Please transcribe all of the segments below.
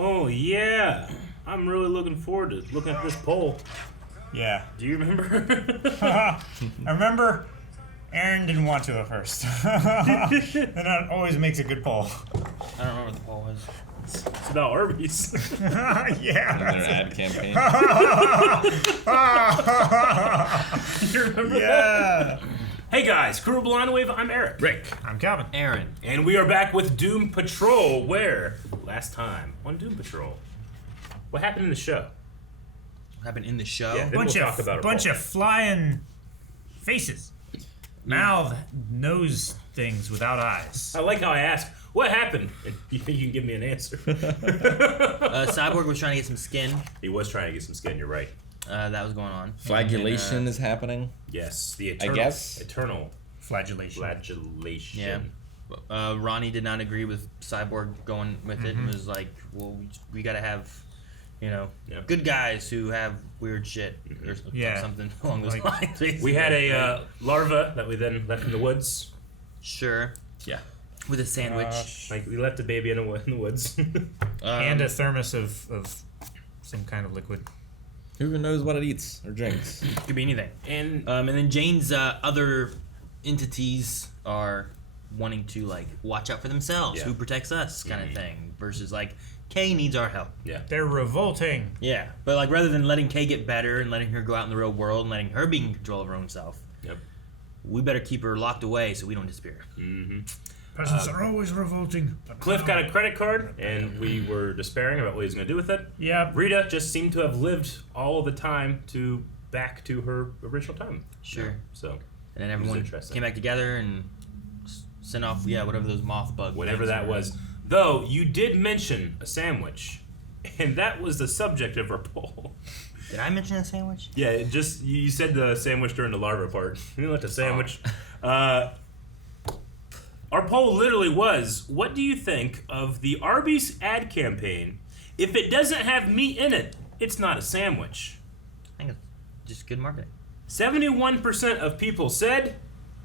Oh, yeah. I'm really looking forward to looking at this poll. Yeah. Do you remember? I remember Aaron didn't want to at first. And that always makes a good poll. I don't remember what the poll was. It's about Arby's. Yeah. Their ad campaign. You remember Yeah. Hey guys, Crew of Blind Wave, I'm Eric. Rick. I'm Calvin. Aaron. And we are back with Doom Patrol, where last time on Doom Patrol, what happened in the show? What happened in the show? Yeah. Then Bunch we'll talk about of a bunch poll. of flying faces. Mouth, nose things without eyes. I like how I ask, what happened? And you can give me an answer. Cyborg was trying to get some skin. He was trying to get some skin, you're right. That was going on. Flagellation is happening. Yes, the eternal, guess. eternal Flagellation. flagellation. Yeah. Ronnie did not agree with Cyborg going with it and was like, well, we gotta have, good guys who have weird shit or something along those lines. We had a larva that we then left in the woods. Sure. Yeah. With a sandwich. Like we left the baby in the woods. And a thermos of some kind of liquid. Who even knows what it eats or drinks? Could be anything. And then Jane's other entities are wanting to watch out for themselves. Yeah. Who protects us, kind of thing. Versus Kay needs our help. yeah. They're revolting. Yeah, but rather than letting Kay get better and letting her go out in the real world and letting her be in control of her own self, Yep. we better keep her locked away so we don't disappear. Mm-hmm. Peasants are always revolting. Cliff got a credit card, and we were despairing about what he was going to do with it. Yeah. Rita just seemed to have lived all the time back to her original time. Sure. So, And then It was everyone interesting. came back together and sent off, whatever those moth bug whatever things that were. was. Though, you did mention a sandwich, and that was the subject of our poll. Did I mention a sandwich? Yeah, you said the sandwich during the larva part. You left a sandwich. Our poll literally was, what do you think of the Arby's ad campaign? If it doesn't have meat in it, it's not a sandwich. I think it's just good marketing. 71% of people said,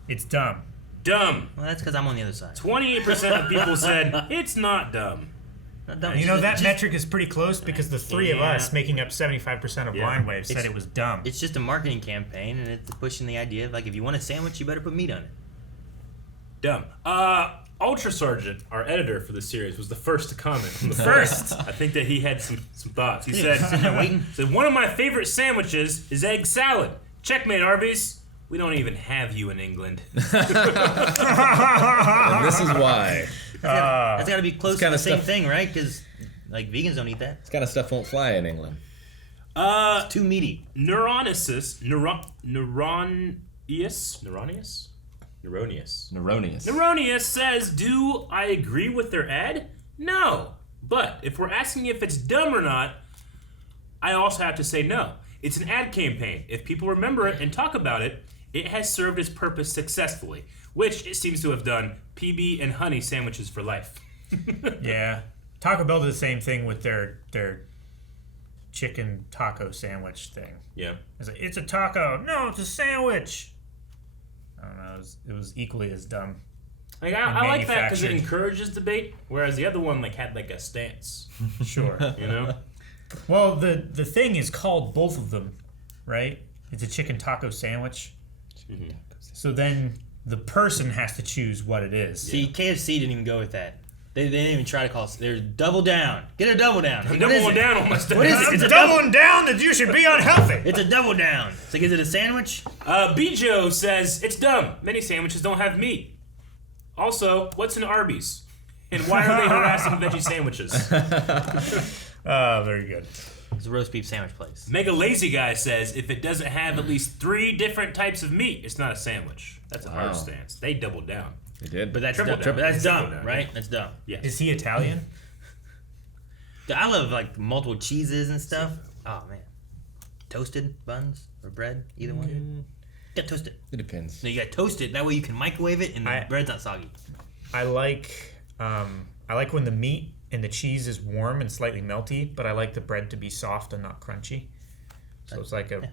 It's dumb. dumb. Well, that's because I'm on the other side. 28% of people said, it's not dumb. Not dumb. You It's know, just- that just- metric is pretty close because the three of Yeah. us, making up 75% of Blind Wave, said It's- it was dumb. It's just a marketing campaign, and it's pushing the idea of if you want a sandwich, you better put meat on it. Dumb. Ultra Sergeant, our editor for this series, was the first to comment. From the First. I think that he had some thoughts. He Sitting there said, waiting. one of my favorite sandwiches is egg salad. Checkmate, Arby's. We don't even have you in England. And this is why. That's got to be close to kinda the same stuff- thing, right? Because vegans don't eat that. This kind of stuff won't fly in England. It's too meaty. Neuronius. Neuronius. Neuronius says, do I agree with their ad? No. But if we're asking if it's dumb or not, I also have to say no. It's an ad campaign. If people remember it and talk about it, it has served its purpose successfully, which it seems to have done. PB and honey sandwiches for life. Yeah. Taco Bell did the same thing with their chicken taco sandwich thing. Yeah. It's like, it's a taco. No, it's a sandwich. I don't know. It was equally as dumb. Like I like that because it manufactured. encourages debate, whereas the other one had a stance. Sure. You know? Well, the thing is called both of them, right? It's a chicken taco sandwich. Mm-hmm. So then the person has to choose what it is. See, KFC didn't even go with that. They didn't even try to call us. They're double down. Get a double down. I'm What is doubling it? down on my stance. What is it? I'm It's a doubling down that you should be unhealthy. It's a double down. It's is it a sandwich? Bijo says, it's dumb. Many sandwiches don't have meat. Also, what's an Arby's? And why are they harassing veggie sandwiches? Very good. It's a roast beef sandwich place. Mega Lazy Guy says, if it doesn't have at least 3 different types of meat, it's not a sandwich. That's a hard Wow. stance. They doubled down. They did. But that's Triple dumb. down. That's Triple dumb, down, right? yeah. That's dumb. Yes. Is he Italian? Dude, I love multiple cheeses and stuff. Oh man, toasted buns or bread, either one. Get toasted. It depends. No, you got toasted. That way you can microwave it and the bread's not soggy. I like when the meat and the cheese is warm and slightly melty, but I like the bread to be soft and not crunchy. So it's like a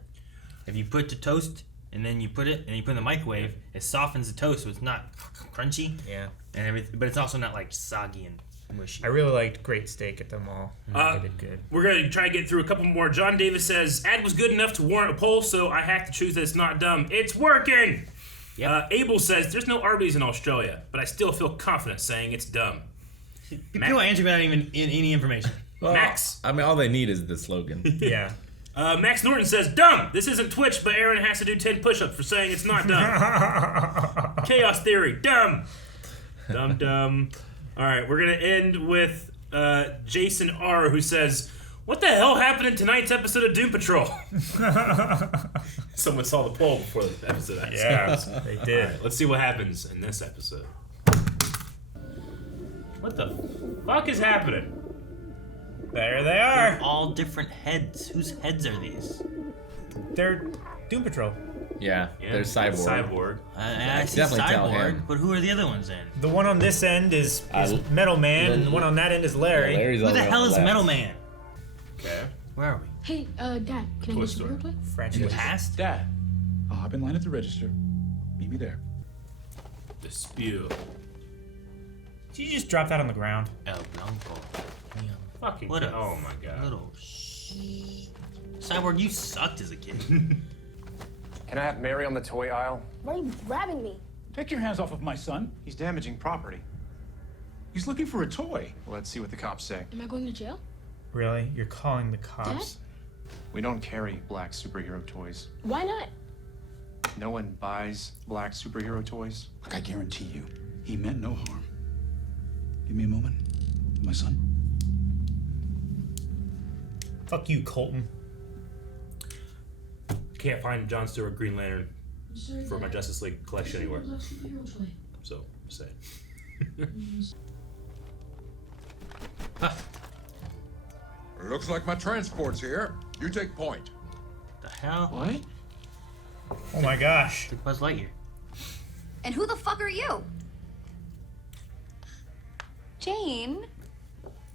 If you put the toast and then you put it in the microwave, it softens the toast so it's not crunchy yeah. and everything, but it's also not soggy and Mushy. I really liked Great Steak at the mall. They did good. We're going to try to get through a couple more. John Davis says, ad was good enough to warrant a poll, so I have to choose that it's not dumb. It's working! Yep. Abel says, there's no Arby's in Australia, but I still feel confident saying it's dumb. People answer without even any information. Well, Max. I mean, all they need is the slogan. Yeah. Max Norton says, dumb! This isn't Twitch, but Aaron has to do 10 push-ups for saying it's not dumb. Chaos Theory, dumb! Dumb. Alright, we're going to end with Jason R., who says, what the hell happened in tonight's episode of Doom Patrol? Someone saw the poll before the episode. Yeah, they did. Alright, let's see what happens in this episode. What the fuck is happening? There they are. All different heads. Whose heads are these? They're Doom Patrol. Yeah, there's Cyborg. I see Definitely tell Cyborg, him. but who are the other ones in? The one on this end is Metal Man, and the one on that end is Larry. Larry's Who all the way on hell is left. Metal Man? Okay. Where are we? Hey, Dad, can I Toy get store. some real quick? French. In the past? Dad, I'll hop in line at the register. Meet me there. The spew. Did you just drop that on the ground? El Blanco. Fucking What a oh my god. little Cyborg, you sucked as a kid. Can I have Mary on the toy aisle? Why are you grabbing me? Take your hands off of my son. He's damaging property. He's looking for a toy. Let's see what the cops say. Am I going to jail? Really? You're calling the cops? We don't carry black superhero toys. Why not? No one buys black superhero toys. Look, I guarantee you, he meant no harm. Give me a moment. My son. Fuck you, Colton. Can't find John Stewart Green Lantern for my Justice League collection anywhere. So, just saying. Looks like my transport's here. You take point. The hell? What? Oh my gosh. Took Buzz Lightyear. And who the fuck are you? Jane,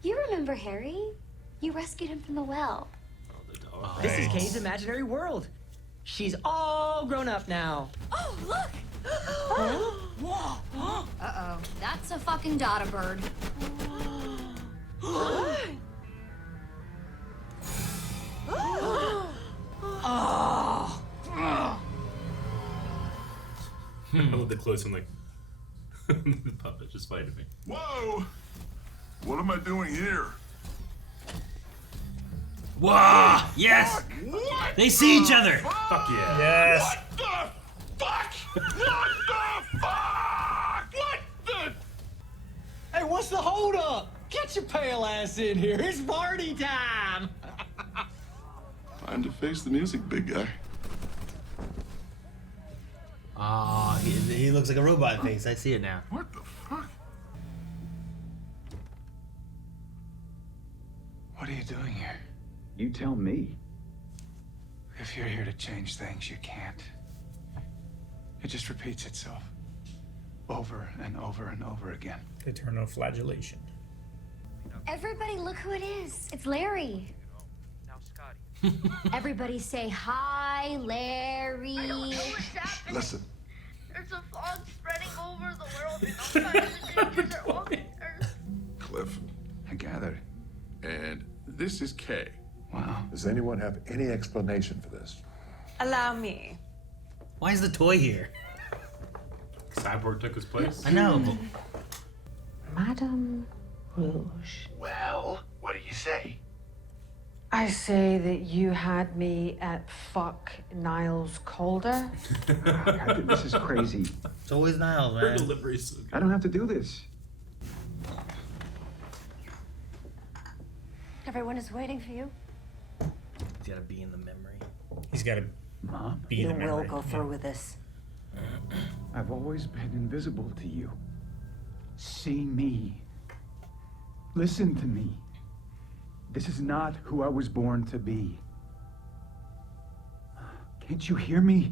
you remember Harry? You rescued him from the well. Oh, the dog. This is Kay's imaginary world. She's all grown up now. Oh, look! Uh-oh. That's a fucking Dada bird. I love the close one, like the puppet just fighting me. Whoa! What am I doing here? Whoa! Yes! What? They see each other! Fuck yeah. Yes. What the fuck? What the fuck? What the? Hey, what's the holdup? Get your pale ass in here. It's party time. Time to face the music, big guy. Oh, he looks like a robot face. I see it now. What the fuck? What are you doing here? You tell me. If you're here to change things, you can't. It just repeats itself. Over and over and over again. Eternal flagellation. Everybody, look who it is. It's Larry. Everybody say hi, Larry. Listen, There's a fog spreading over the world and all kinds of dangers are walking Earth. Cliff, I gathered. and this is Kay. Wow. Does anyone have any explanation for this? Allow me. Why is the toy here? Cyborg took his place. I know. Madame Rouge. Well, what do you say? I say that you had me at fuck Niles Calder. This is crazy. It's always Niles, Her man. delivery's so good. I don't have to do this. Everyone is waiting for you. It's gotta be in the memory. He's got to Mom, be the memory. with this. I've always been invisible to you. See me. Listen to me. This is not who I was born to be. Can't you hear me?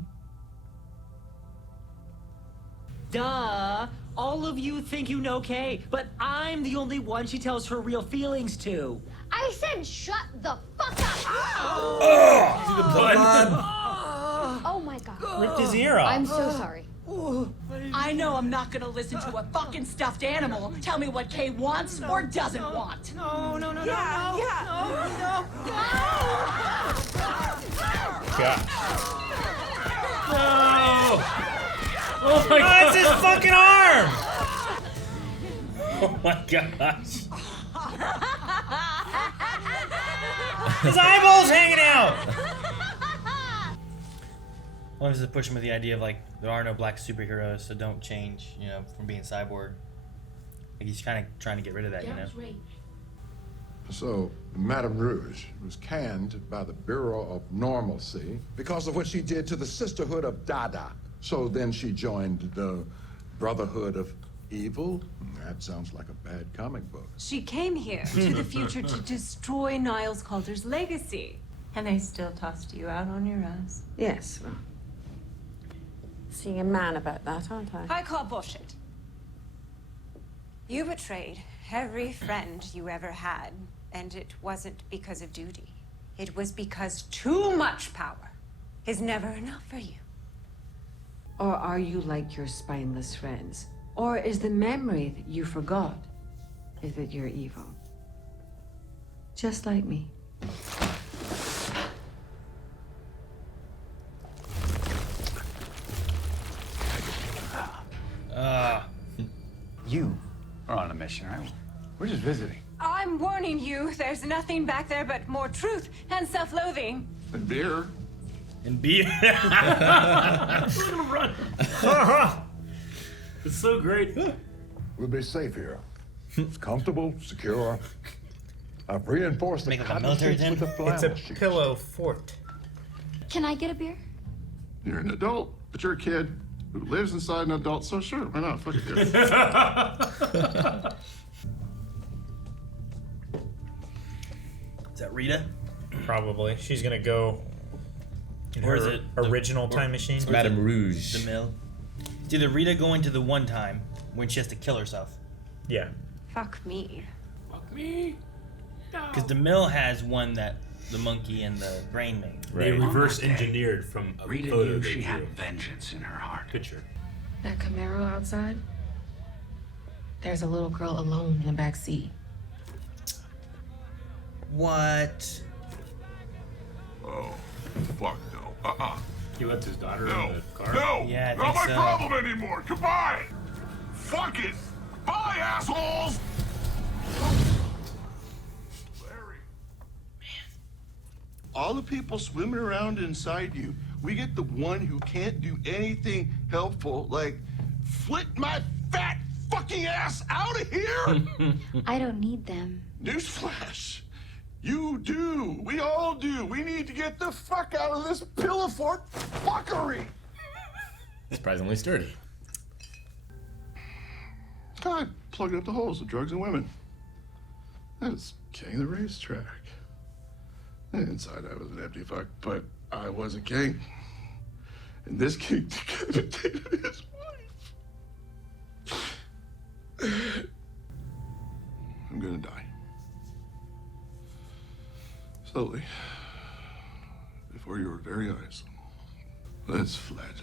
Duh. All of you think you know Kay, but I'm the only one she tells her real feelings to. I said shut the fuck up! See the blood? Oh my god. Ripped his ear off. I'm so sorry. Ooh, I know I'm not gonna listen to a fucking stuffed animal tell me what Kay wants or doesn't want. No. God. No! Oh my Oh, god! it's his fucking arm! Oh my gosh. His eyeball's hanging out! I wanted to push him with the idea of like there are no black superheroes, so don't change, you know, from being Cyborg. Like he's kind of trying to get rid of that, you know. So, Madame Rouge was canned by the Bureau of Normalcy because of what she did to the Sisterhood of Dada. So then she joined the Brotherhood of Evil. That sounds like a bad comic book. She came here to the future to destroy Niles Calder's legacy. And they still tossed you out on your ass. Yes, well, seeing a man about that, aren't I? I call bullshit. You betrayed every friend you ever had, and it wasn't because of duty. It was because too much power is never enough for you. Or are you like your spineless friends? Or is the memory that you forgot is that you're evil? Just like me. You are on a mission, right? We're just visiting. I'm warning you, there's nothing back there but more truth and self-loathing. And beer. And beer. We're gonna run. It's so great. We'll be safe here. It's comfortable, secure. I've reinforced the Make like a military cotton sheets with tent? the It's a flannel sheets. pillow fort. Can I get a beer? You're an adult, but you're a kid who lives inside an adult, so sure, why not? Fuck it, dude. Is that Rita? Probably. She's gonna go in Or her is it the- original or- time machine. or is Madame it Rouge. The mill. It's either Rita going to the one time when she has to kill herself. Yeah. Fuck me. Fuck me. Because the mill has one that the monkey and the brain made. They reverse engineered from a Rita photo knew they she had drew. vengeance in her heart. Picture. That Camaro outside, there's a little girl alone in the back seat. What? Oh, fuck no. He left his daughter No. in the car. No! Yeah, I Not think my so. problem anymore! Goodbye! Fuck it! Bye, assholes! Larry. All the people swimming around inside you, we get the one who can't do anything helpful, like flit my fat fucking ass out of here! I don't need them. Newsflash. You do. We all do. We need to get the fuck out of this pillow fort fuckery. Surprisingly sturdy. God, plugging up the holes of drugs and women. That is king of the racetrack. And inside I was an empty fuck, but I was a king. And this king decapitated his wife. I'm gonna die. Slowly. Before your very eyes. Let's flagellate.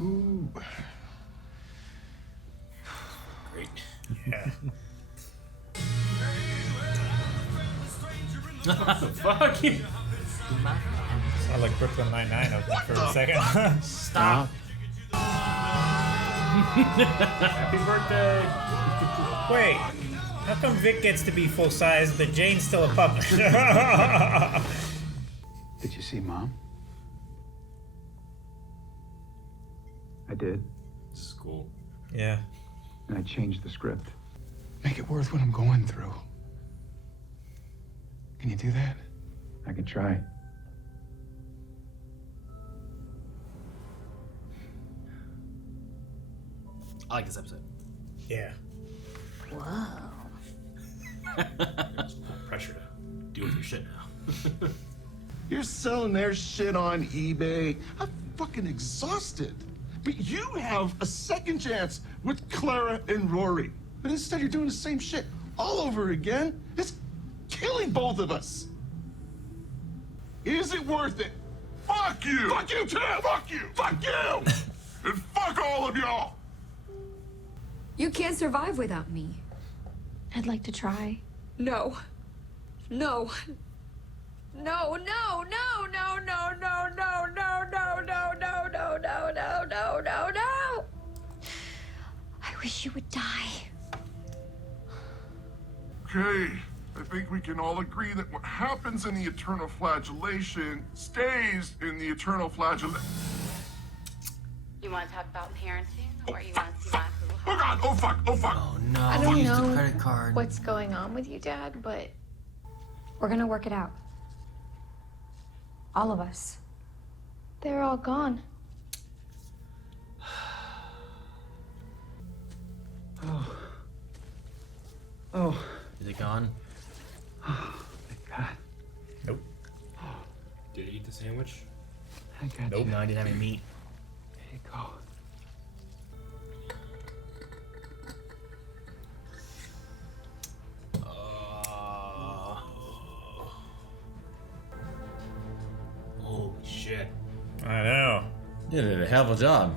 Ooh. Great. Yeah. Fuck you. Sound like Brooklyn Nine-Nine open for a second. Stop. Happy birthday. Wait, how come Vic gets to be full size, but Jane's still a pup? Did you see Mom? I did. This is cool. Yeah. And I changed the script. Make it worth what I'm going through. Can you do that? I can try. I like this episode. Yeah. Whoa. Pressure to deal with your shit now. You're selling their shit on eBay. I'm fucking exhausted. But you have a second chance with Clara and Rory. But instead you're doing the same shit all over again. It's killing both of us. Is it worth it? Fuck you! Fuck you too! Fuck you! Fuck you! And fuck all of y'all! You can't survive without me. I'd like to try. No. No. No, no, no, no, no, no, no, no, no, no, no, no, no, no, no, no, no. I wish you would die. Okay, I think we can all agree that what happens in the eternal flagellation stays in the eternal flagellation. You want to talk about parenting, or you want to see my Oh God! Oh fuck! Oh fuck! Oh no! I don't Use the know credit card. what's going on with you, Dad, but We're gonna work it out. All of us. They're all gone. Oh. Oh. Is it gone? Oh, thank God. Nope. Did you eat the sandwich? I got Nope. you. No, I didn't have any meat. There you go. Holy shit. I know. You did a hell of a job.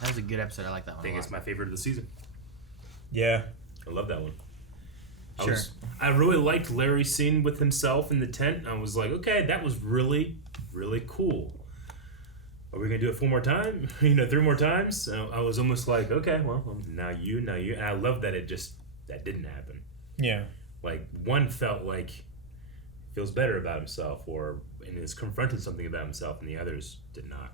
That was a good episode. I like that one. I think it's my favorite of the season. Yeah. I love that one. Sure. I really liked Larry's scene with himself in the tent. I was like, okay, that was really, really cool. Are we gonna do it 4 more times? 3 more times? I was almost like, okay, well, now you. And I love that that didn't happen. Yeah. Like, one felt like feels better about himself and is confronting something about himself, and the others did not.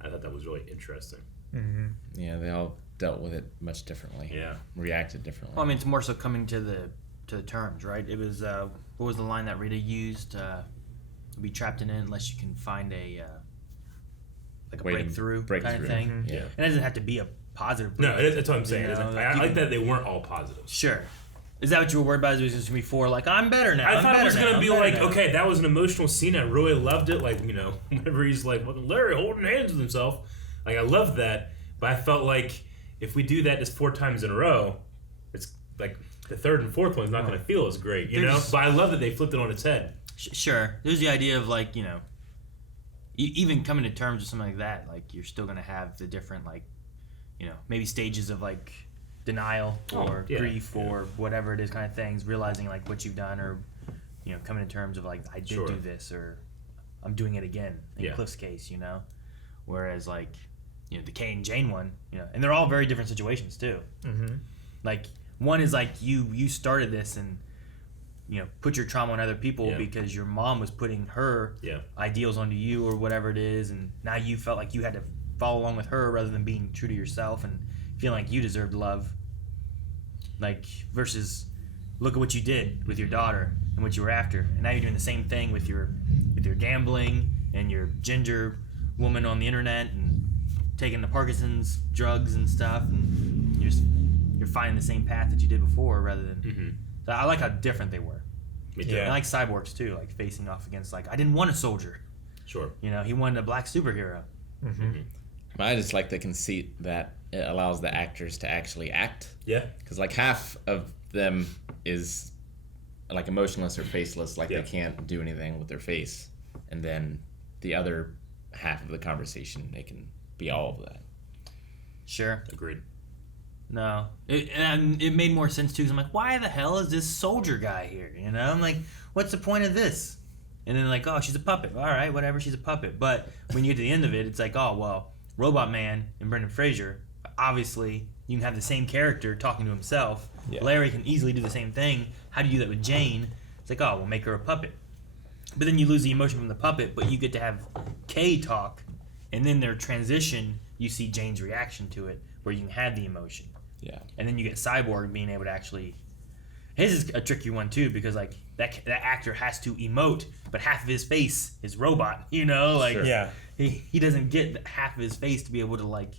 I thought that was really interesting. Mm-hmm. Yeah, they all dealt with it much differently. Yeah. Reacted differently. Well, I mean, it's more so coming to the terms, right? It was what was the line that Rita used? Be trapped in it unless you can find a breakthrough kind of thing. Mm-hmm. Yeah. And it doesn't have to be a positive. No, that's what I'm saying. I like that they weren't all positive. Sure. Is that what you were worried about? It was just before, like, I'm better now. I thought it was going to be like, okay, that was an emotional scene. I really loved it. Like, whenever he's like, Larry holding hands with himself. Like, I loved that. But I felt like if we do that just 4 times in a row, it's like the 3rd and 4th one's not going to feel as great, you know? But I love that they flipped it on its head. Sure. There's the idea of, like, even coming to terms with something like that, like, you're still going to have the different, like, maybe stages of, like, denial or grief or whatever it is kind of things, realizing, like, what you've done or, coming to terms of, like, I did do this or I'm doing it again in Cliff's case, Whereas, like, the Kay and Jane one, and they're all very different situations, too. Mm-hmm. Like, one is, like, you started this and, put your trauma on other people because your mom was putting her ideals onto you or whatever it is, and now you felt like you had to follow along with her rather than being true to yourself and feeling like you deserved love. Like, versus look at what you did with your daughter and what you were after, and now you're doing the same thing with your gambling and your ginger woman on the internet and taking the Parkinson's drugs and stuff, and you're finding the same path that you did before rather than. Mm-hmm. So I like how different they were. I like Cyborg's too, like facing off against, like, I didn't want a soldier. Sure. He wanted a black superhero. Mm-hmm. But I just like the conceit that it allows the actors to actually act. Yeah. Because like half of them is like emotionless or faceless, like they can't do anything with their face, and then the other half of the conversation they can be all of that. Sure. Agreed. No, it made more sense too, because I'm like, why the hell is this soldier guy here? I'm like, what's the point of this? And then like, oh, she's a puppet. All right, whatever, she's a puppet. But when you get to the end of it, it's like, oh well, Robot Man and Brendan Fraser, obviously you can have the same character talking to himself. Yeah. Larry can easily do the same thing. How do you do that with Jane? It's like, oh, we'll make her a puppet. But then you lose the emotion from the puppet, but you get to have Kay talk, and then their transition, you see Jane's reaction to it, where you can have the emotion. Yeah. And then you get Cyborg being able to actually. His is a tricky one too, because like that actor has to emote, but half of his face is robot. Like sure. he doesn't get half of his face to be able to like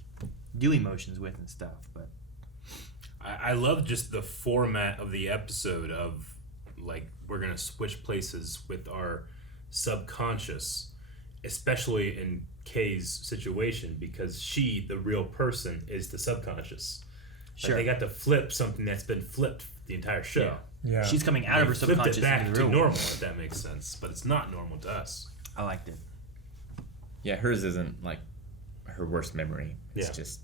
do emotions with and stuff. But I love just the format of the episode of like we're gonna switch places with our subconscious, especially in Kay's situation because she, the real person, is the subconscious. Sure. Like they got to flip something that's been flipped the entire show. Yeah. She's coming out of her subconscious it back into the to real normal, world. if that makes sense. But it's not normal to us. I liked it. Yeah, hers isn't like her worst memory. It's Yeah. just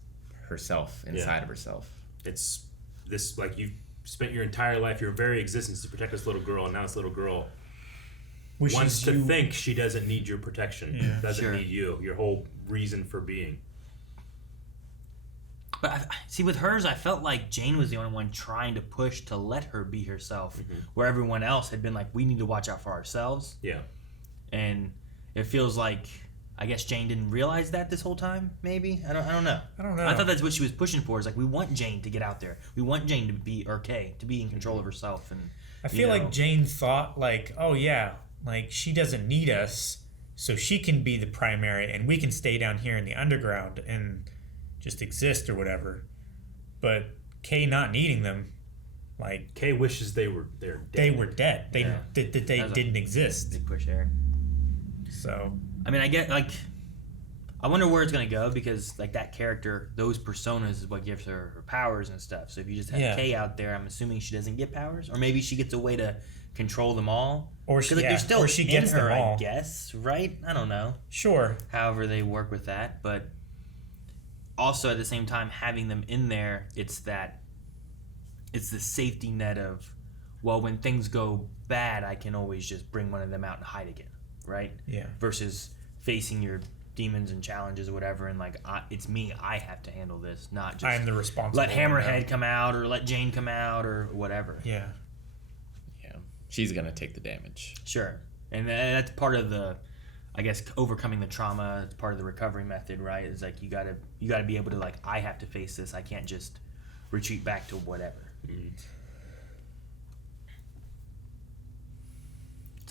herself inside of herself. It's this, like, you've spent your entire life, your very existence to protect this little girl, and now this little girl wants to think she doesn't need your protection, doesn't need you, your whole reason for being. But see, with hers, I felt like Jane was the only one trying to push to let her be herself, where everyone else had been like, we need to watch out for ourselves. Yeah. And it feels like, I guess Jane didn't realize that this whole time, maybe? I don't know. I don't know. I thought that's what she was pushing for, is like, we want Jane to get out there. We want Jane to be, or Kay, to be in control of herself. And I feel like Jane thought, like, oh yeah, like, she doesn't need us, so she can be the primary, and we can stay down here in the underground and just exist or whatever. But Kay not needing them, like, Kay wishes they're dead. They were dead. They didn't exist. Big push there. So I mean, I get, like, I wonder where it's gonna go, because like that character, those personas is what gives her powers and stuff. So if you just have Kay out there, I'm assuming she doesn't get powers, or maybe she gets a way to control them all, or she, like, they're still or she gets in her, them all. I guess, right? I don't know. Sure. However they work with that, but also at the same time, having them in there, it's the safety net of, well, when things go bad, I can always just bring one of them out and hide again, right? Yeah. Versus facing your demons and challenges or whatever, and like, it's me, I have to handle this, not just I'm the responsible let Hammerhead one. come out or let Jane come out or whatever. Yeah. Yeah. She's gonna take the damage. Sure. And that's part of the, I guess, overcoming the trauma. It's part of the recovery method, right? It's like you gotta be able to, like, I have to face this. I can't just retreat back to whatever. It's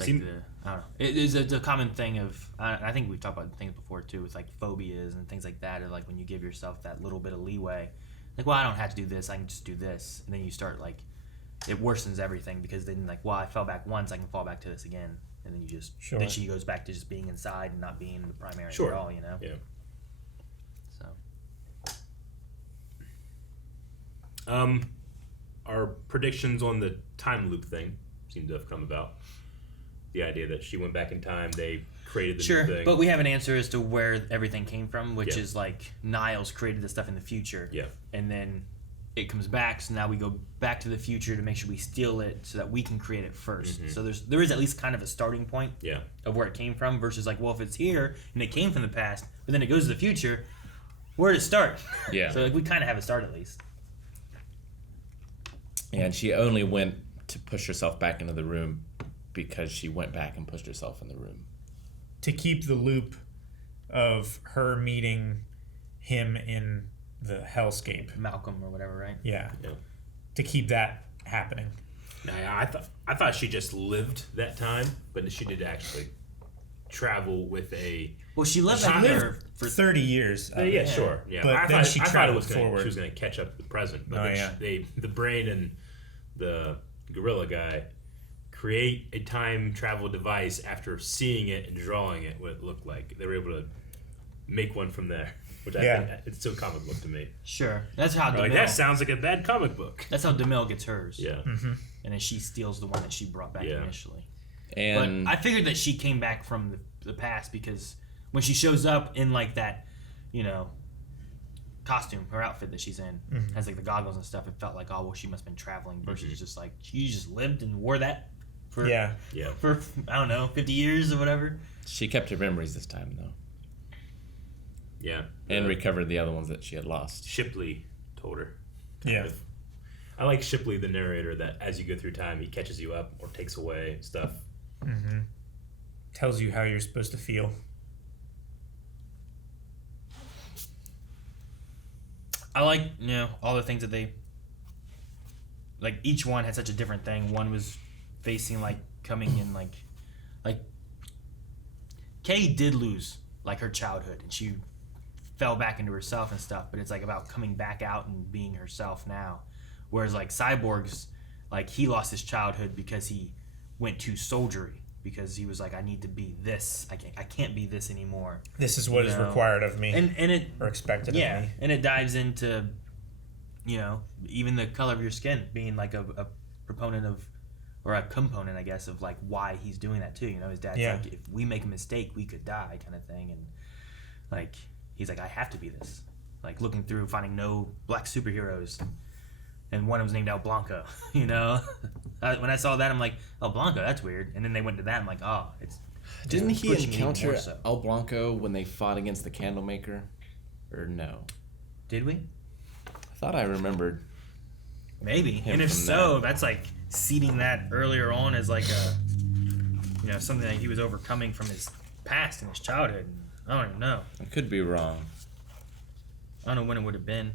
like I don't know. It's a common thing of, I think we've talked about things before too, with like phobias and things like that. Of like when you give yourself that little bit of leeway, like, well, I don't have to do this. I can just do this, and then you start, like, it worsens everything, because then, like, well, I fell back once, I can fall back to this again. And then you just, then she goes back to just being inside and not being the primary at all, you know? Yeah. So. Our predictions on the time loop thing seem to have come about. The idea that she went back in time, they created the new thing. But we have an answer as to where everything came from, which is, like, Niles created the stuff in the future. Yeah. And then it comes back, so now we go back to the future to make sure we steal it so that we can create it first. So there is at least kind of a starting point of where it came from, versus like, well, if it's here and it came from the past, but then it goes to the future, where did it start? Yeah. So like, we kind of have a start at least. And she only went to push herself back into the room because she went back and pushed herself in the room. To keep the loop of her meeting him in the hellscape. Malcolm or whatever, right? Yeah. To keep that happening. I thought she just lived that time, but she did actually travel with a... Well, she lived there for 30 years. Yeah, sure. Yeah. But I then thought, she I thought it traveled was forward. she was going to catch up to the present. But Oh, then yeah. the brain and the gorilla guy create a time travel device after seeing it and drawing it, what it looked like. They were able to make one from there, which I think it's still comic book to me. Sure. That's how like, that sounds like a bad comic book. That's how DeMille gets hers. Yeah. Mm-hmm. And then she steals the one that she brought back initially. And but I figured that she came back from the past, because when she shows up in, like, that, you know, costume, her outfit that she's in, has, like, the goggles and stuff, it felt like, oh, well, she must have been traveling, versus just, like, she just lived and wore that for, for, I don't know, 50 years or whatever. She kept her memories this time, though. Yeah. And recovered the other ones that she had lost. Shipley told her. Yeah. I like Shipley, the narrator, that as you go through time, he catches you up or takes away stuff. Mm-hmm. Tells you how you're supposed to feel. I like, you know, all the things that they, like, each one had such a different thing. One was facing, like, coming in, like Kay did lose, like, her childhood, and she fell back into herself and stuff, but it's, like, about coming back out and being herself now. Whereas, like, Cyborg's, like, he lost his childhood because he went to soldiery, because he was like, I need to be this. I can't be this anymore. This is what is required of me, and it or expected of me. And it dives into, even the color of your skin being like a proponent of, or a component, I guess, of like why he's doing that too. His dad's like, if we make a mistake, we could die, kind of thing, and like he's like, I have to be this. Like looking through, finding no black superheroes. And one of them was named El Blanco, When I saw that, I'm like, El Blanco, that's weird. And then they went to that, I'm like, oh, it's... Didn't he encounter El Blanco when they fought against the Candlemaker? Or no? Did we? I thought I remembered. Maybe. And if so, that's like seeding that earlier on as like a... something that he was overcoming from his past and his childhood. I don't even know. I could be wrong. I don't know when it would have been.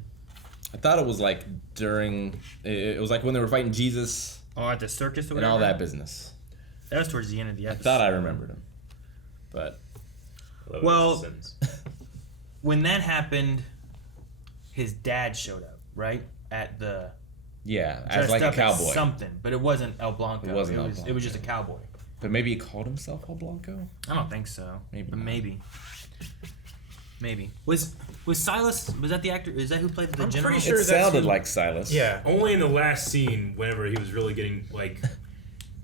I thought it was like during... It was like when they were fighting Jesus. Oh, at the circus or whatever? And all that business. That was towards the end of the episode. I thought I remembered him. But... Well, when that happened, his dad showed up, right? At the... Yeah, as like a cowboy. Something, but it wasn't El Blanco. It wasn't El Blanco. It was just a cowboy. But maybe he called himself El Blanco? I don't think so. Maybe. But maybe. Was Silas? Was that the actor? Is that who played the general? Pretty sure it sounded like Silas. Yeah. Only in the last scene, whenever he was really getting like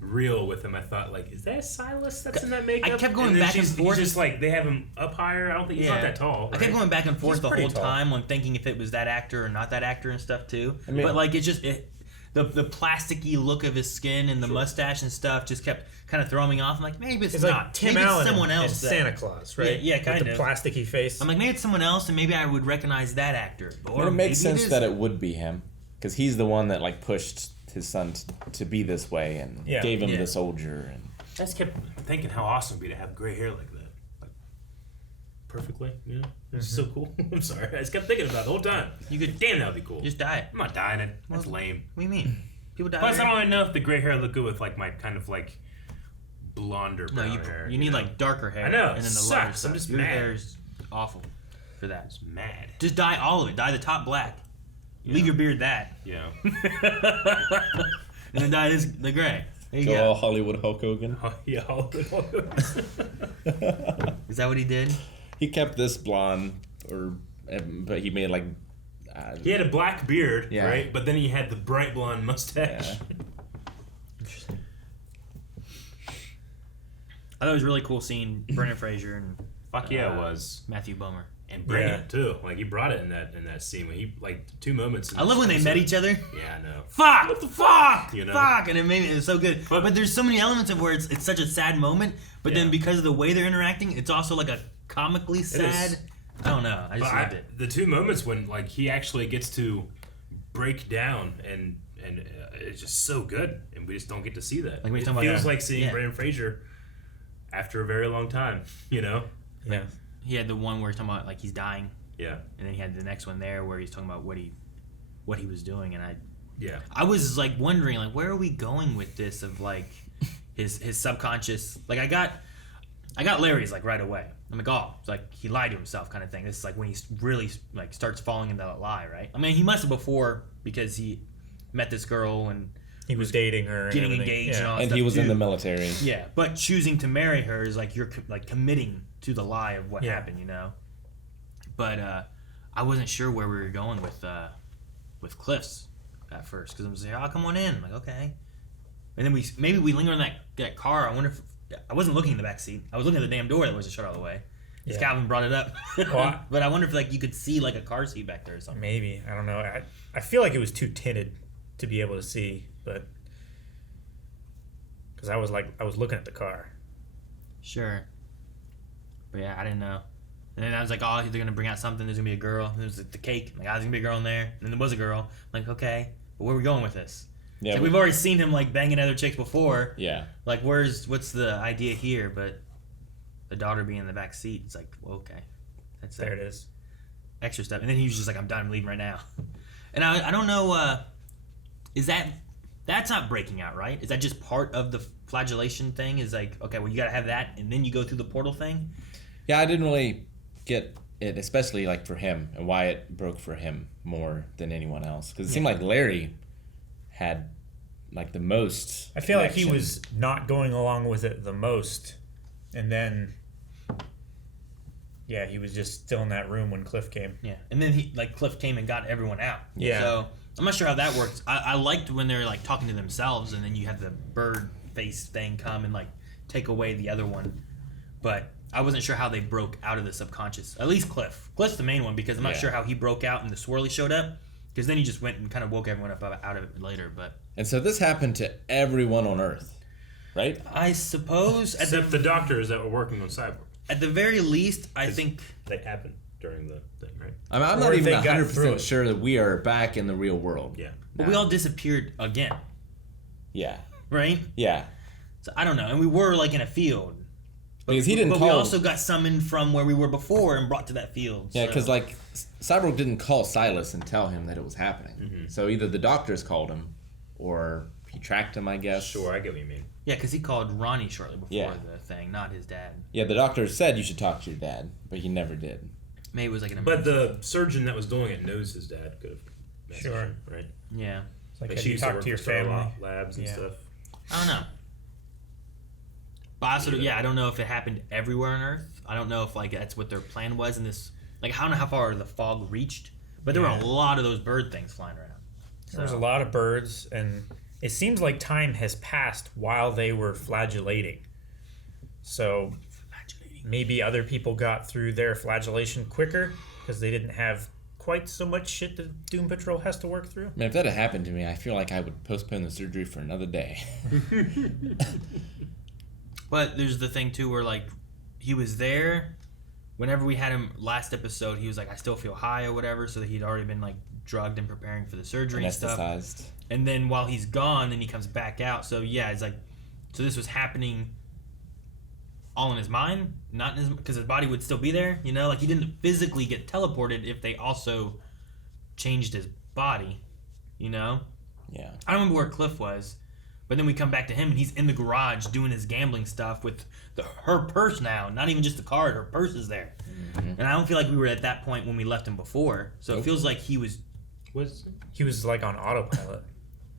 real with him, I thought like, is that Silas that's in that makeup? I kept going back and forth. He's just like they have him up higher. I don't think he's not that tall. I kept going back and forth He's the pretty whole tall. time on thinking if it was that actor or not that actor and stuff too. I mean, but like the plasticky look of his skin and the mustache and stuff just kept kind of throwing me off. I'm like, maybe it's not. Like Tim maybe Allen it's someone in else. Santa Claus, right? Yeah, kind with of. the plasticky face. I'm like, maybe it's someone else, and maybe I would recognize that actor. Or it makes maybe sense that it would be him, because he's the one that like pushed his son to be this way and gave him the soldier. And I just kept thinking how awesome it'd be to have gray hair like that, like perfectly. It's so cool. I'm sorry, I just kept thinking about it the whole time. You could, damn, that'd be cool. Just dye it. I'm not dyeing it. That's lame. What do you mean? People dye. Plus, I don't even know if the gray hair look good with like my kind of like blonder brown hair. You need like darker hair. I know. And then the sucks. lighter I'm just Your mad. hair's awful for that. Just mad. Just dye all of it. Dye the top black. Leave your beard that. Yeah. And then dye the gray. There you go go. all Hollywood Hulk Hogan. Yeah, Hollywood Hulk Hogan. Is that what he did? He kept this blonde, but he made like. He had a black beard, Yeah. right? But then he had the bright blonde mustache. Interesting. I thought it was really cool seeing Brendan Fraser and Fuck yeah, it was. Matthew Bomer. And bring it too. Like he brought it in that scene when he like 2 moments. I love when they met each other. Yeah, I know. Fuck! What the fuck! You know? Fuck! And it made it so good. But there's so many elements of where it's such a sad moment, but then because of the way they're interacting, it's also like a comically sad. I don't know. I just loved it. The 2 moments when like he actually gets to break down and it's just so good, and we just don't get to see that. Like we it talking feels about, like seeing Brendan Fraser after a very long time. Yeah. He had the one where he's talking about like he's dying. Yeah. And then he had the next one there where he's talking about what he was doing, and I was like wondering like where are we going with this of like his subconscious. Like I got Larry's like right away. I'm like, oh, it's like he lied to himself kind of thing. This is like when he really like starts falling into that lie, right? I mean, he must have before because he met this girl and he was dating her, getting and engaged, and all that and stuff he was too. in the military. Yeah, but choosing to marry her is like you're like committing to the lie of what Yeah. happened, But I wasn't sure where we were going with Cliff's at first because I was like, oh, come on in. I'm like, okay. And then maybe we linger on that car. I wonder if I wasn't looking in the back seat. I was looking at the damn door that wasn't shut all the way. Because Calvin brought it up. But I wonder if like you could see like a car seat back there or something. Maybe. I don't know. I feel like it was too tinted to be able to see, but because I was looking at the car. Sure. But yeah, I didn't know. And then I was like, oh, they're gonna bring out something. There's gonna be a girl. And it was like the cake. I'm like, oh, there's gonna be a girl in there. And then there was a girl. I'm like, okay, but where are we going with this? Yeah, like, we've already seen him like banging other chicks before. Yeah. Like, what's the idea here? But the daughter being in the back seat, it's like, well, okay, that's there. It is. Extra stuff. And then he was just like, I'm done. I'm leaving right now. And I don't know. Is that's not breaking out, right? Is that just part of the flagellation thing? Is like, okay, well, you gotta have that, and then you go through the portal thing. Yeah, I didn't really get it, especially like for him and why it broke for him more than anyone else. Because it seemed like Larry had like the most. I feel like he was not going along with it the most, and then yeah, he was just still in that room when Cliff came. Yeah, and then Cliff came and got everyone out. Yeah. So I'm not sure how that works. I liked when they're like talking to themselves, and then you have the bird face thing come and like take away the other one, but I wasn't sure how they broke out of the subconscious. At least Cliff. Cliff's the main one because I'm not sure how he broke out and the swirly showed up. Because then he just went and kind of woke everyone up out of it later. And so this happened to everyone on Earth, right? I suppose. Except the doctors that were working on Cyborg. At the very least, I think they happened during the thing, right? I mean, I'm not even 100% sure that we are back in the real world. Yeah. But we all disappeared again. Yeah. Right? Yeah. So I don't know. And we were like in a field. Because he didn't But call... we also got summoned from where we were before and brought to that field. Yeah, because like Cyborg didn't call Silas and tell him that it was happening. Mm-hmm. So either the doctors called him, or he tracked him, I guess. Sure, I get what you mean. Yeah, because he called Ronnie shortly before the thing, not his dad. Yeah, the doctor said you should talk to your dad, but he never did. Maybe it was like an But the surgeon that was doing it knows his dad could have messaged Sure. him, right? Yeah. Like, Like have she you used to talked work to your for Starlot family? Labs and Yeah. stuff. I don't know. But also, I don't know if it happened everywhere on Earth. I don't know if like that's what their plan was in this. Like, I don't know how far the fog reached, but there were a lot of those bird things flying around. There was a lot of birds, and it seems like time has passed while they were flagellating. So maybe other people got through their flagellation quicker because they didn't have quite so much shit that Doom Patrol has to work through. I mean, if that had happened to me, I feel like I would postpone the surgery for another day. But there's the thing too where like he was there whenever we had him last episode. He was like, I still feel high or whatever, so that he'd already been like drugged and preparing for the surgery and stuff. Anesthetized. And then while he's gone, then he comes back out. So yeah, it's like, so this was happening all in his mind, not in his, because his body would still be there. You know, like he didn't physically get teleported if they also changed his body. You know. Yeah. I don't remember where Cliff was. But then we come back to him, and he's in the garage doing his gambling stuff with her purse now. Not even just the card, her purse is there. Mm-hmm. And I don't feel like we were at that point when we left him before. So It feels like he was like on autopilot.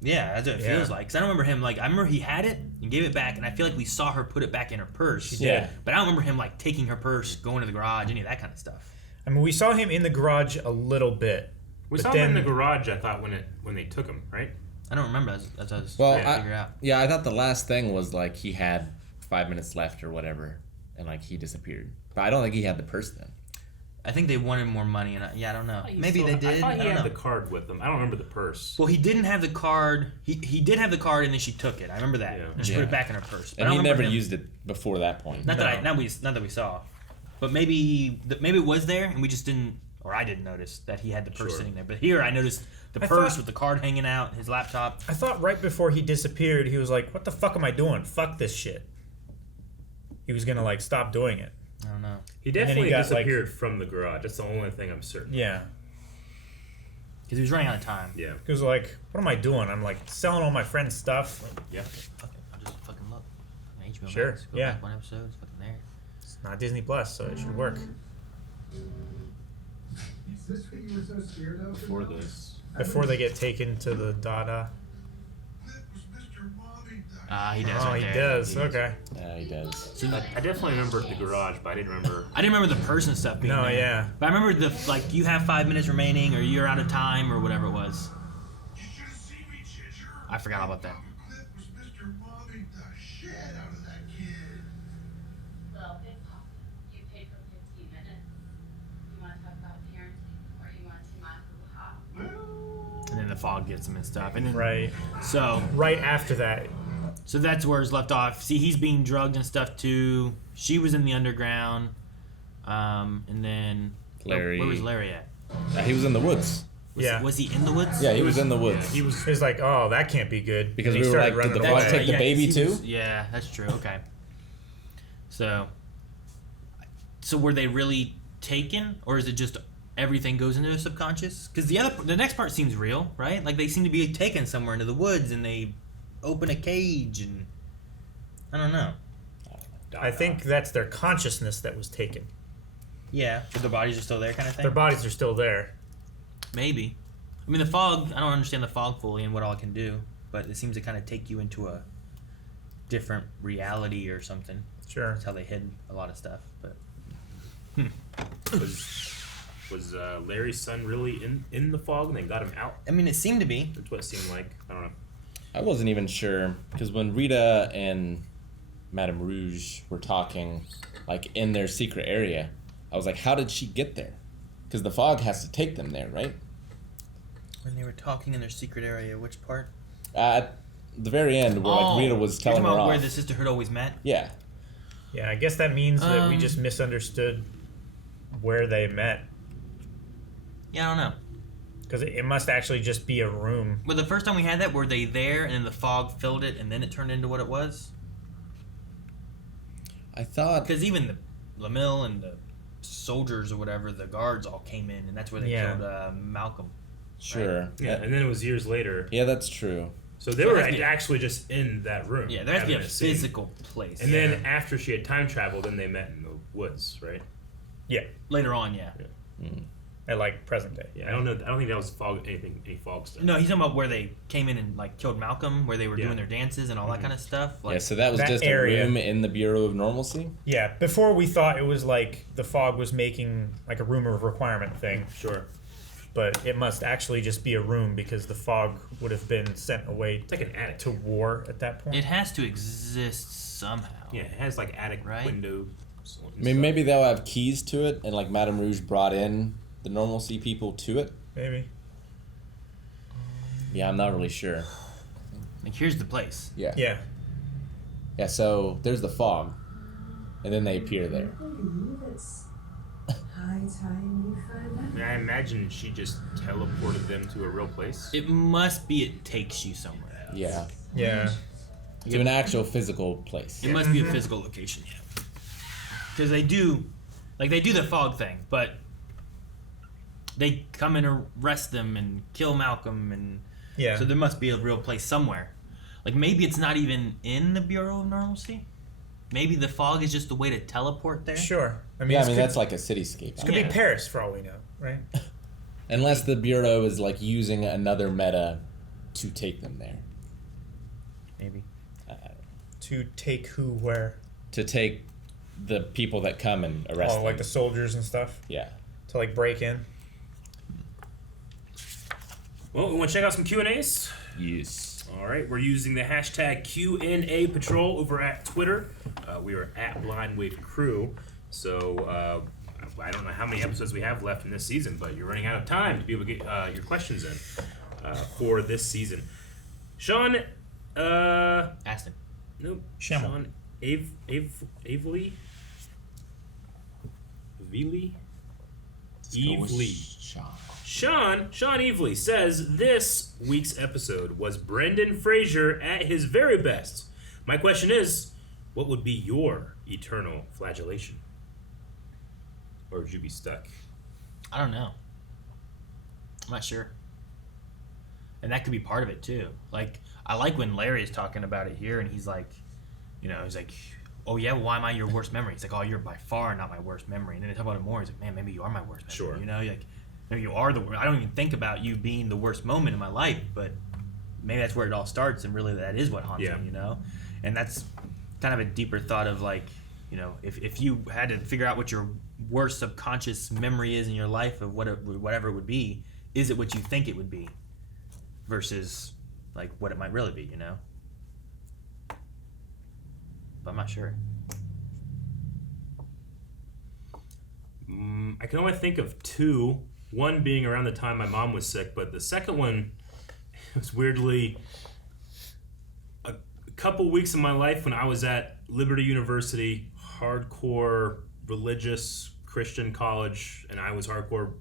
Yeah, that's what it feels like. Because I don't remember him, like, I remember he had it and gave it back, and I feel like we saw her put it back in her purse. She did. But I don't remember him, like, taking her purse, going to the garage, any of that kind of stuff. I mean, we saw him in the garage a little bit. We saw him in the garage, I thought, when they took him, right? I don't remember. That's what I was Well, trying to figure out. Yeah, I thought the last thing was like he had 5 minutes left or whatever, and like he disappeared. But I don't think he had the purse then. I think they wanted more money, and I don't know. Maybe they did. I thought he don't had know. the card with him. I don't remember the purse. Well, he didn't have the card. He did have the card, and then she took it. I remember that. And she put it back in her purse. But And I he don't never remember him. used it before that point. Not that we saw, but maybe it was there, and we just didn't, or I didn't notice that he had the purse sitting there. But here, I noticed the purse with the card hanging out, his laptop. I thought right before he disappeared, he was like, "What the fuck am I doing? Fuck this shit." He was gonna like stop doing it. I don't know. He definitely disappeared from the garage. That's the only thing I'm certain. Yeah. Because he was running out of time. Yeah. He was like, "What am I doing? I'm like selling all my friends' stuff." Yeah. I'll just fucking look. HBO Sure. Max, go Yeah. back one episode. It's fucking there. It's not Disney Plus, so it should work. Is this what you were so scared of? Before this. Before they get taken to the Dada. He does. Oh, right he there. does. Okay. Yeah, he does. So I definitely remember the garage, but I didn't remember. I didn't remember the person stuff being No, there. yeah. But I remember the like you have 5 minutes remaining, or you're out of time, or whatever it was. I forgot all about that. Well, it's possible. You paid for 15 minutes. You want to talk about parenting, or you want to see my hoo-ha? And then the fog gets him and stuff. And then, Right. So right after that. So that's where it's left off. See, he's being drugged and stuff too. She was in the underground. And then Larry. Where was Larry at? He was in the woods. Was he in the woods? Yeah, he was in the woods. He was like, "Oh, that can't be good." Because And he we were started like, did running the away. fog take the baby he too? was- yeah, that's true. Okay. So were they really taken, or is it just everything goes into their subconscious? Because the next part seems real, right? Like they seem to be taken somewhere into the woods, and they open a cage, and I don't know. I think that's their consciousness that was taken. Yeah, but their bodies are still there, kind of thing. Their bodies are still there. Maybe. I mean, the fog. I don't understand the fog fully and what all it can do. but it seems to kind of take you into a different reality or something. Sure. That's how they hid a lot of stuff. But was Larry's son really in the fog and they got him out? I mean, it seemed to be. That's what it seemed like. I don't know. I wasn't even sure because when Rita and Madame Rouge were talking, like in their secret area, I was like, how did she get there? Because the fog has to take them there, right? When they were talking in their secret area, which part? At the very end, where like Rita was telling her off. Where the sisterhood always met? Yeah. Yeah, I guess that means that we just misunderstood where they met. Yeah, I don't know. Because it must actually just be a room. But the first time we had that, were they there and then the fog filled it and then it turned into what it was? I thought... Because even the LaMille and the soldiers or whatever, the guards all came in and that's where they killed Malcolm. Sure. Right? Yeah, and then it was years later. Yeah, that's true. So they were actually just in that room. Yeah, there has to be a physical place. And then after she had time traveled, then they met in the woods, right? Yeah. Later on, yeah. At like present day. Yeah, I don't know. I don't think that was any fog stuff. No, he's talking about where they came in and like killed Malcolm, where they were doing their dances and all that kind of stuff. Like, yeah, so that was just area. a room in the Bureau of Normalcy? Yeah, before we thought it was like the fog was making like a room of requirement thing. Sure. But it must actually just be a room because the fog would have been sent away like an attic to war at that point. It has to exist somehow. Yeah, it has like attic windows. I mean, maybe they'll have keys to it, and like Madame Rouge brought in the Normalcy people to it. Maybe. Yeah, I'm not really sure. Like, here's the place. Yeah. Yeah. Yeah, so there's the fog, and then they appear there. I mean, I imagine she just teleported them to a real place. It must be it takes you somewhere. Yeah. Yeah. To an actual physical place. It must be a physical location, yeah. Because they do the fog thing, but they come and arrest them and kill Malcolm, and so there must be a real place somewhere. Like maybe it's not even in the Bureau of Normalcy. Maybe the fog is just a way to teleport there. Sure. I mean, that's like a cityscape. It could be Paris for all we know, right? Unless the Bureau is like using another meta to take them there. Maybe. To take who where? To take the people that come and arrest them. Oh, like the soldiers and stuff? Yeah. To like break in? Well, we want to check out some Q&As? Yes. All right, we're using the hashtag Q&A Patrol over at Twitter. We are at Blind Wave Crew. So I don't know how many episodes we have left in this season, but you're running out of time to be able to get your questions in for this season. Sean, Aston. Nope. Schimmel. Sean Avely. Sean Evely says this week's episode was Brendan Fraser at his very best. My question is, what would be your eternal flagellation? Or would you be stuck? I don't know. I'm not sure. And that could be part of it too. Like, I like when Larry is talking about it here and he's like, he's like, oh yeah, well, why am I your worst memory? He's like, oh, you're by far not my worst memory. And then they talk about it more. He's like, man, maybe you are my worst memory. Sure. Like, you are the worst. I don't even think about you being the worst moment in my life, but maybe that's where it all starts, and really that is what haunts me, And that's kind of a deeper thought of like, if you had to figure out what your worst subconscious memory is in your life of whatever it would be, is it what you think it would be versus like what it might really be, But I'm not sure. I can only think of two. One being around the time my mom was sick, but the second one was weirdly a couple weeks of my life when I was at Liberty University, hardcore religious Christian college, and I was hardcore,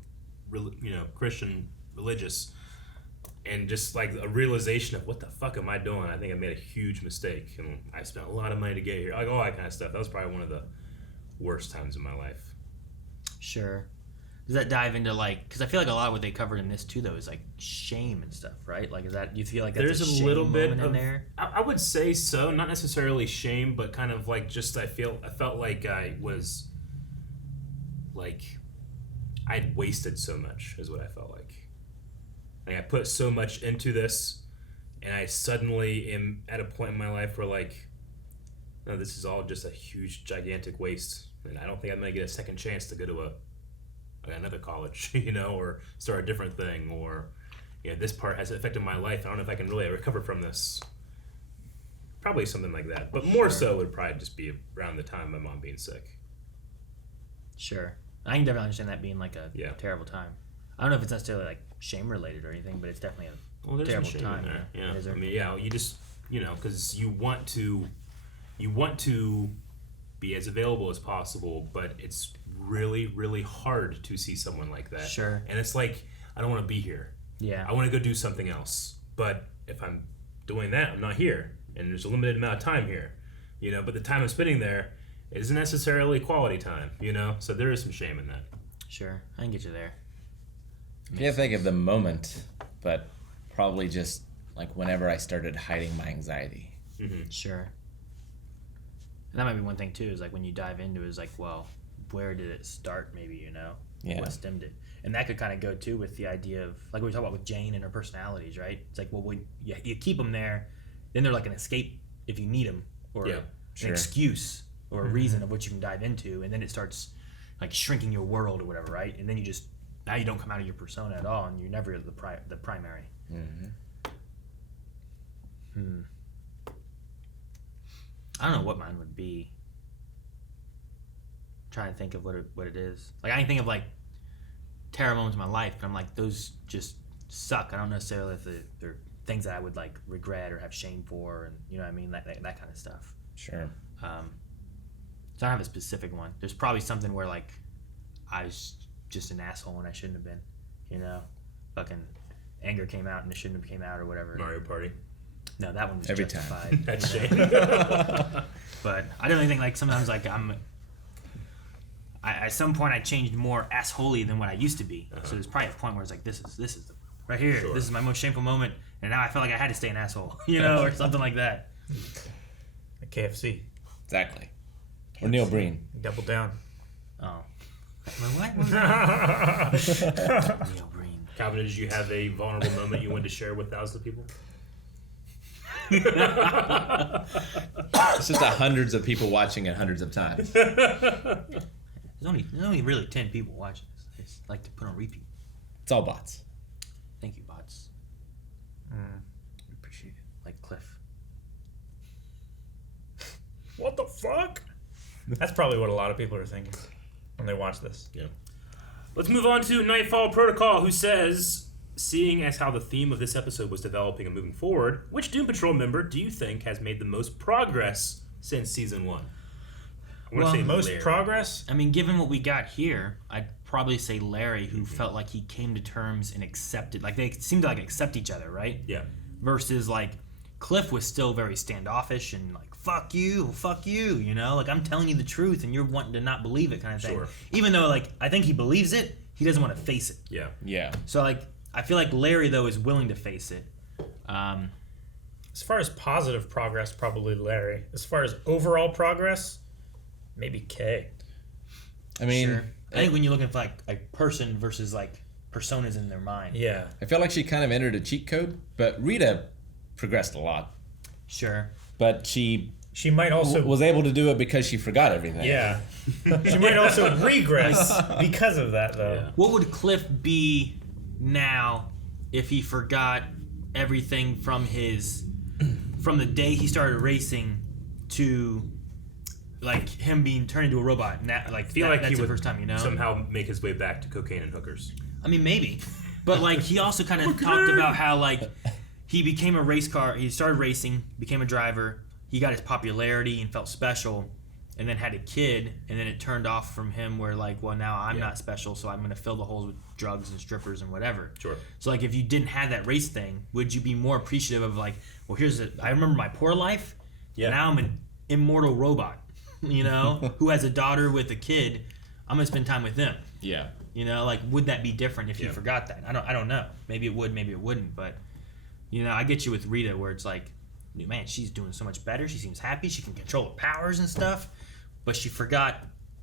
Christian religious, and just like a realization of what the fuck am I doing? I think I made a huge mistake, and I spent a lot of money to get here, like all that kind of stuff. That was probably one of the worst times in my life. Sure. Does that dive into like, because I feel like a lot of what they covered in this too though is like shame and stuff, right? Like, is that, do you feel like that's there's a little bit in of there? I would say so, not necessarily shame, but kind of like just I felt like I was like I'd wasted so much is what I felt like. Like I put so much into this, and I suddenly am at a point in my life where like, no, this is all just a huge, gigantic waste, and I don't think I'm gonna get a second chance to go to another college, or start a different thing, or this part has affected my life. I don't know if I can really recover from this. Probably something like that, but more so would probably just be around the time of my mom being sick. Sure, I can definitely understand that being like a terrible time. I don't know if it's necessarily like shame related or anything, but it's definitely a terrible time. Yeah, I mean, you just because you want to be as available as possible, but it's really, really hard to see someone like that. Sure. And it's like, I don't want to be here. Yeah. I want to go do something else. But if I'm doing that, I'm not here. And there's a limited amount of time here. But the time I'm spending there isn't necessarily quality time, So there is some shame in that. Sure. I can get you there. I can't think of the moment, but probably just like whenever I started hiding my anxiety. Mm-hmm. Sure. And that might be one thing too, is like when you dive into it, is like, well, where did it start maybe, Yeah. What stemmed it? And that could kind of go too with the idea of, like we talked about with Jane and her personalities, right? It's like, well, you keep them there, then they're like an escape if you need them, or an excuse or a reason of what you can dive into, and then it starts like shrinking your world or whatever, right? And then now you don't come out of your persona at all, and you're never the primary. I don't know what mine would be. I'm trying to think of what it is. Like, I can think of like terrible moments in my life, but I'm like, those just suck. I don't necessarily if they're things that I would like regret or have shame for, and you know what I mean, that kind of stuff. Sure. So I don't have a specific one. There's probably something where like I was just an asshole when I shouldn't have been. Fucking anger came out and it shouldn't have came out or whatever. Mario Party. No, that one was every justified. time. That's shame. But I definitely think like sometimes like at some point I changed more assholey than what I used to be. So there's probably a point where it's like this is right here. Sure. This is my most shameful moment, and now I felt like I had to stay an asshole, or something like that. Like KFC. Exactly. KFC. Or Neil Breen. Double down. Oh. What? Neil Breen. Calvin, did you have a vulnerable moment you wanted to share with thousands of people? It's just hundreds of people watching it hundreds of times. There's only really 10 people watching this. I just like to put on repeat. It's all bots. Thank you, bots. Appreciate it. Like Cliff. What the fuck? That's probably what a lot of people are thinking when they watch this. Yeah. Let's move on to Nightfall Protocol, who says, seeing as how the theme of this episode was developing and moving forward, which Doom Patrol member do you think has made the most progress since season 1? Well, most progress? I mean, given what we got here, I'd probably say Larry, who felt like he came to terms and accepted, like they seemed to like accept each other, right? Yeah. Versus like Cliff was still very standoffish and like, fuck you, like I'm telling you the truth and you're wanting to not believe it kind of thing. Sure. Even though like I think he believes it, he doesn't want to face it. Yeah. Yeah. So like I feel like Larry though is willing to face it. As far as positive progress, probably Larry. As far as overall progress, maybe Kay. I mean, sure. I think when you're looking for like a person versus like personas in their mind. Yeah. I feel like she kind of entered a cheat code, but Rita progressed a lot. Sure. But she might also was able to do it because she forgot everything. Yeah. She might also regress because of that, though. Yeah. What would Cliff be now if he forgot everything from the day he started racing to like him being turned into a robot? Now, like I feel like that's he the would first time, somehow make his way back to cocaine and hookers. I mean, maybe, but like he also kind of talked about how like he became a race car. He started racing, became a driver. He got his popularity and felt special, and then had a kid, and then it turned off from him where like, well, now I'm not special, so I'm going to fill the holes with drugs and strippers and whatever. Sure. So like if you didn't have that race thing, would you be more appreciative of like, well, I remember my poor life, now I'm an immortal robot, who has a daughter with a kid, I'm going to spend time with them. Yeah. Like would that be different if you forgot that? I don't know. Maybe it would, maybe it wouldn't, but I get you with Rita where it's like, man, she's doing so much better. She seems happy. She can control her powers and stuff, but she forgot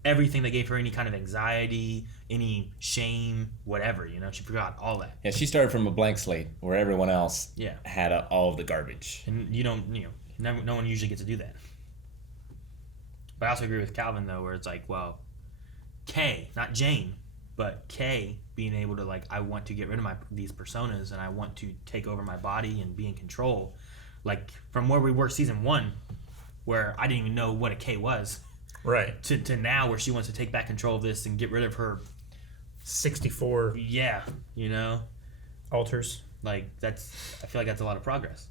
everything that gave her any kind of anxiety, any shame, whatever. She forgot all that. Yeah, she started from a blank slate where everyone else Yeah. had all of the garbage. And no one usually gets to do that. But I also agree with Calvin though, where it's like, well, Kay, not Jane, but Kay being able to like, I want to get rid of these personas and I want to take over my body and be in control. Like from where we were season 1, where I didn't even know what a Kay was, right? To now where she wants to take back control of this and get rid of her 64. Yeah, altars. Like I feel like that's a lot of progress.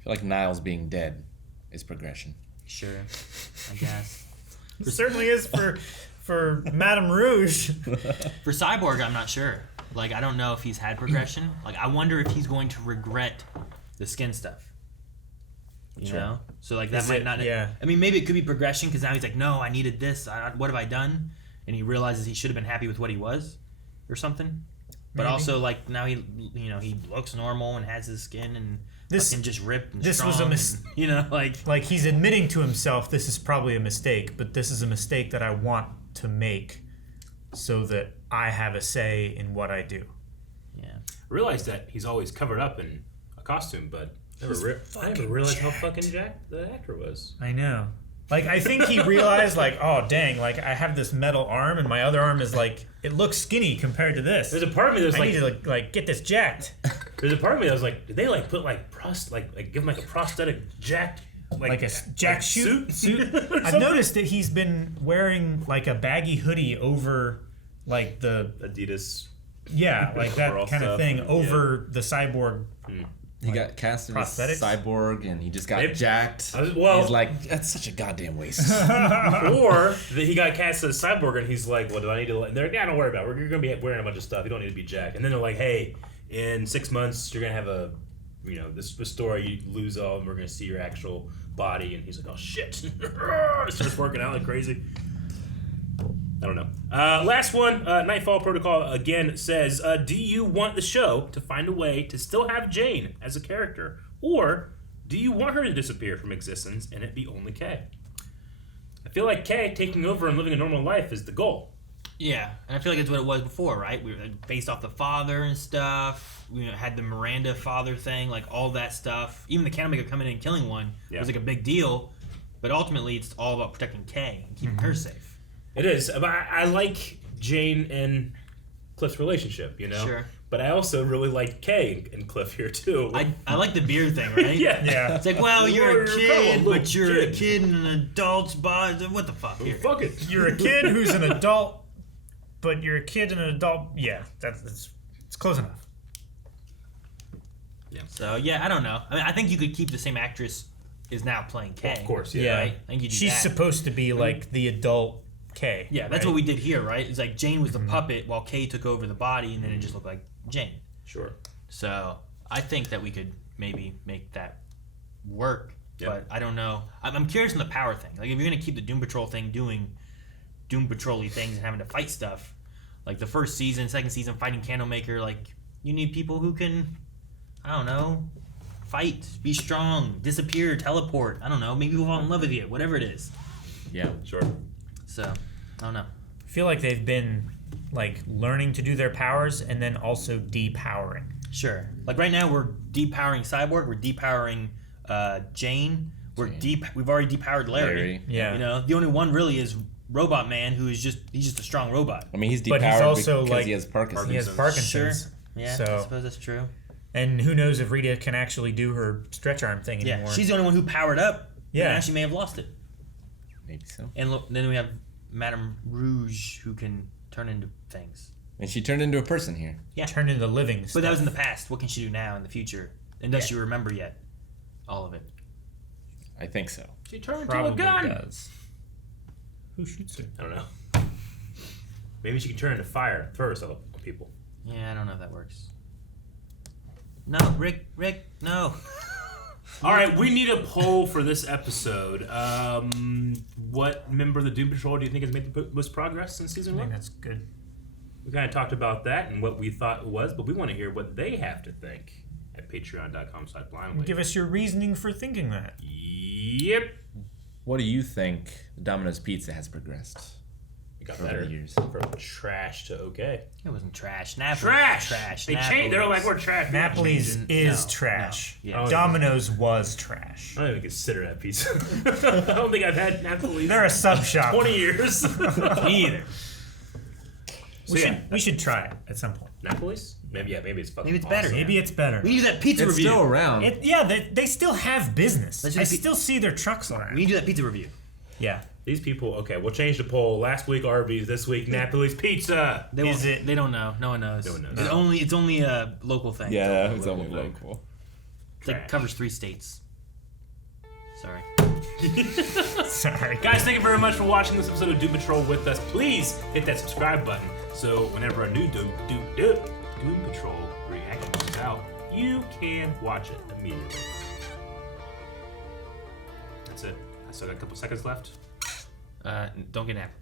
I feel like Niles being dead is progression. Sure, I guess. It certainly is for Madame Rouge. For Cyborg, I'm not sure. Like, I don't know if he's had progression. Like, I wonder if he's going to regret the skin stuff. You know? So, like, that might not... Yeah. I mean, maybe it could be progression, because now he's like, no, I needed this. What have I done? And he realizes he should have been happy with what he was, or something. But Maybe. also, like, now he looks normal and has his skin and fucking just ripped and strong. Was a mistake. Like he's admitting to himself, this is probably a mistake, but this is a mistake that I want to make so that I have a say in what I do. Yeah. I realized that he's always covered up in a costume, but I never realized how fucking jacked the actor was. I know. Like, I think he realized, like, oh, dang, like, I have this metal arm, and my other arm is, like, it looks skinny compared to this. There's a part of me that's I need to, like, get this jacked. There's a part of me that was like, did they, like, put, like, give him, like, a prosthetic jacked, like a jack suit? I've noticed that he's been wearing, like, a baggy hoodie over, like, the... Adidas. Yeah, like that kind of thing over the cyborg... He got cast as Cyborg, and he just got jacked. He's like, that's such a goddamn waste. Or that he got cast as Cyborg, and he's like, well, do I need to... They're like, yeah, don't worry about it. You're going to be wearing a bunch of stuff. You don't need to be jacked. And then they're like, hey, in 6 months, you're going to have a... this story, you lose all, and we're going to see your actual body. And he's like, oh, shit. Starts working out like crazy. I don't know. Last one, Nightfall Protocol again says, do you want the show to find a way to still have Jane as a character? Or do you want her to disappear from existence and it be only Kay? I feel like Kay taking over and living a normal life is the goal. Yeah, and I feel like that's what it was before, right? We were based off the father and stuff. We had the Miranda father thing, like all that stuff. Even the Candlemaker coming in and killing one was like a big deal. But ultimately, it's all about protecting Kay and keeping her safe. It is. But I like Jane and Cliff's relationship, Sure. But I also really like Kay and Cliff here, too. I like the beard thing, right? Yeah. It's like, well, you're a kid, but you're a kid in an adult's body. What the fuck? Here? Fuck it. You're a kid who's an adult, but you're a kid and an adult. Yeah, it's close enough. Yeah. So, I don't know. I mean, I think you could keep the same actress is now playing Kay. Well, of course, yeah. Right? I think you do She's that. supposed to be like the adult Kay. Yeah, that's what we did here, right? It's like Jane was the puppet while Kay took over the body, and then it just looked like Jane. Sure. So I think that we could maybe make that work, but I don't know. I'm curious on the power thing. Like, if you're gonna keep the Doom Patrol thing doing Doom Patrol-y things and having to fight stuff, like the first season, second season, fighting Candlemaker, like you need people who can, I don't know, fight, be strong, disappear, teleport. I don't know. Maybe we'll fall in love with you. Whatever it is. Yeah, sure. So I don't know. I feel like they've been like learning to do their powers and then also depowering. Sure. Like right now we're depowering Cyborg, we're depowering Jane, we've already depowered Larry. Yeah. The only one really is Robot Man, who is he's just a strong robot. I mean, he's depowered but he's also because he has Parkinson's. He has Parkinson's. Sure. Yeah, so, I suppose that's true. And who knows if Rita can actually do her stretch arm thing anymore. Yeah, she's the only one who powered up. Yeah. And she may have lost it. Maybe so. And then we have Madame Rouge, who can turn into things. And she turned into a person here. Yeah. Turned into living stuff. But that was in the past. What can she do now in the future? And does she remember yet? All of it. I think so. She turned Probably into a gun. Does. Who shoots her? I don't know. Maybe she can turn into fire and throw herself on people. Yeah, I don't know if that works. No, Rick, no. All right, we need a poll for this episode. What member of the Doom Patrol do you think has made the most progress since season 1? I think that's good. We kind of talked about that and what we thought it was, but we want to hear what they have to think at patreon.com/blindwave. Give us your reasoning for thinking that. Yep. What do you think Domino's Pizza has progressed? It got over better. the years. From trash to okay. It wasn't trash. Napoli's Trash. They changed. They're like, we're trash. Napoli's is No, trash. no, yeah. Domino's was trash. I don't even consider that pizza. I don't think I've had Napoli's. They're a sub shop. 20 years. Me either. We should try it at some point. Napoli's? Maybe it's fucking Maybe it's better. awesome. Maybe it's better. We need that pizza It's review. still around. They still have business. Let's I just be- still see their trucks around. We need to do that pizza review. Yeah. These people, okay, we'll change the poll. Last week Arby's, this week Napoli's Pizza. They don't know. No one knows. No one knows. It's only a local thing. Yeah, it's only local. It covers 3 states. Sorry. Sorry. Guys, thank you very much for watching this episode of Doom Patrol with us. Please hit that subscribe button so whenever a new Doom Patrol reaction comes out, you can watch it immediately. That's it. I still got a couple seconds left. Don't get napped.